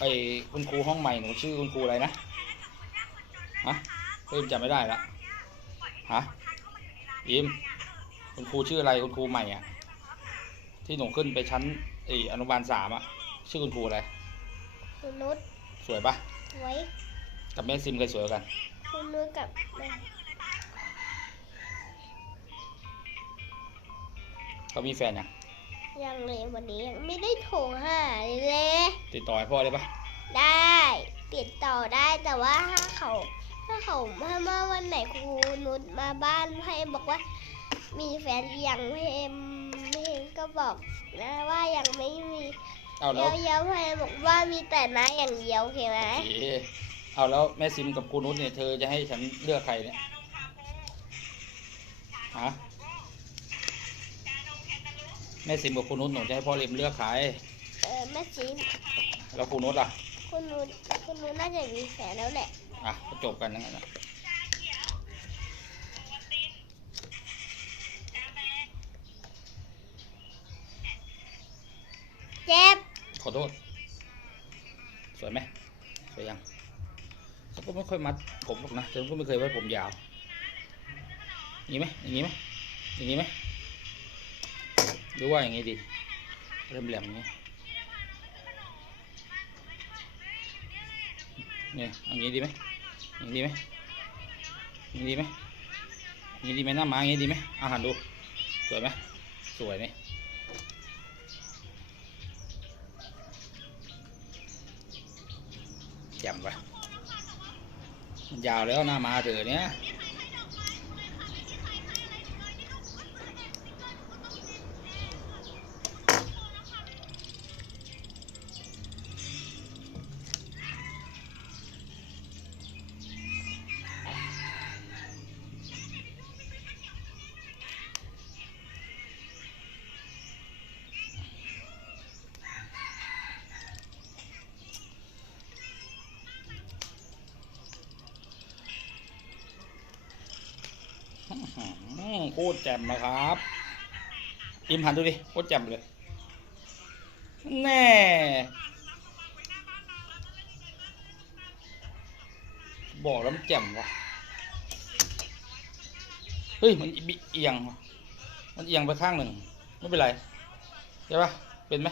ไอ้คุณครูห้องใหม่หนูชื่อคุณครูอะไรนะฮะเพิ่มจำไม่ได้ละฮะยิมคุณครูชื่ออะไรคุณครูใหม่อะ ที่หนูขึ้นไปชั้นไอ้อนุบาลสามอะ ชื่อคุณครูอะไรคุณนุชสวยปะไว้กับแม่ซิมใครสวยกว่ากันคุณนุชกับแม่เขามีแฟนยังยังเลยวันนี้ยังไม่ได้โทรหาเลย ติดต่อให้พ่อได้ปะได้ติดต่อได้แต่ว่าถ้าเขาถ้าเขาถ้ามาวันไหนครูนุชมาบ้านให้บอกว่า มีแฟนยังเพมเพมก็บอกนะว่ายังไม่มีเอาแล้เดี๋ยววเดี๋ยวเพมบอกว่ามีแต่น้าอย่างเดียวโอเคไหมเอ๋เอาแล้วแม่ซิมกับครูนุชเนี่ยเธอจะให้ฉันเลือกใครเนี่ยฮะแม่ซิมกับครูนุชหนูจะให้พ่อเล็มเลือกใครเออแม่จีแล้วครูนุชล่ะ คุณนุชคุณนุชน่าจะมีแฟนแล้วแหละ อะก็จบกันนั่นนะเจ็บ ขอโทษ สวยไหมสวยยังฉันก็ไม่ค่อยมัดผมหรอกนะฉันก็ไม่เคยไว้ผมยาวอย่างนี้ไหมอย่างนี้ไหมอย่างนี้ไหมหรือว่าอย่างนี้ดีเริ่มแหลมอย่างนี้ เนี่ยอย่างนี้ดีไหมอย่างนี้ดีไหมอย่างนี้ดีไหมอย่างนี้ดีไหมหน้าม้าอย่างนี้ดีไหมอาหารดู สวยไหมสวยนี่จำไปยาวแล้วหน้ามาเถอเนี้ย หือโคตรแจ่มนะครับอิมหันดูดิโคตรแจ่มเลย แน่บอกแล้วมันแจ่มว่ะเฮ้ยมันบิเอียงว่ะมันเอียงไปข้างหนึ่งไม่เป็นไรใช่ปะเป็นไหม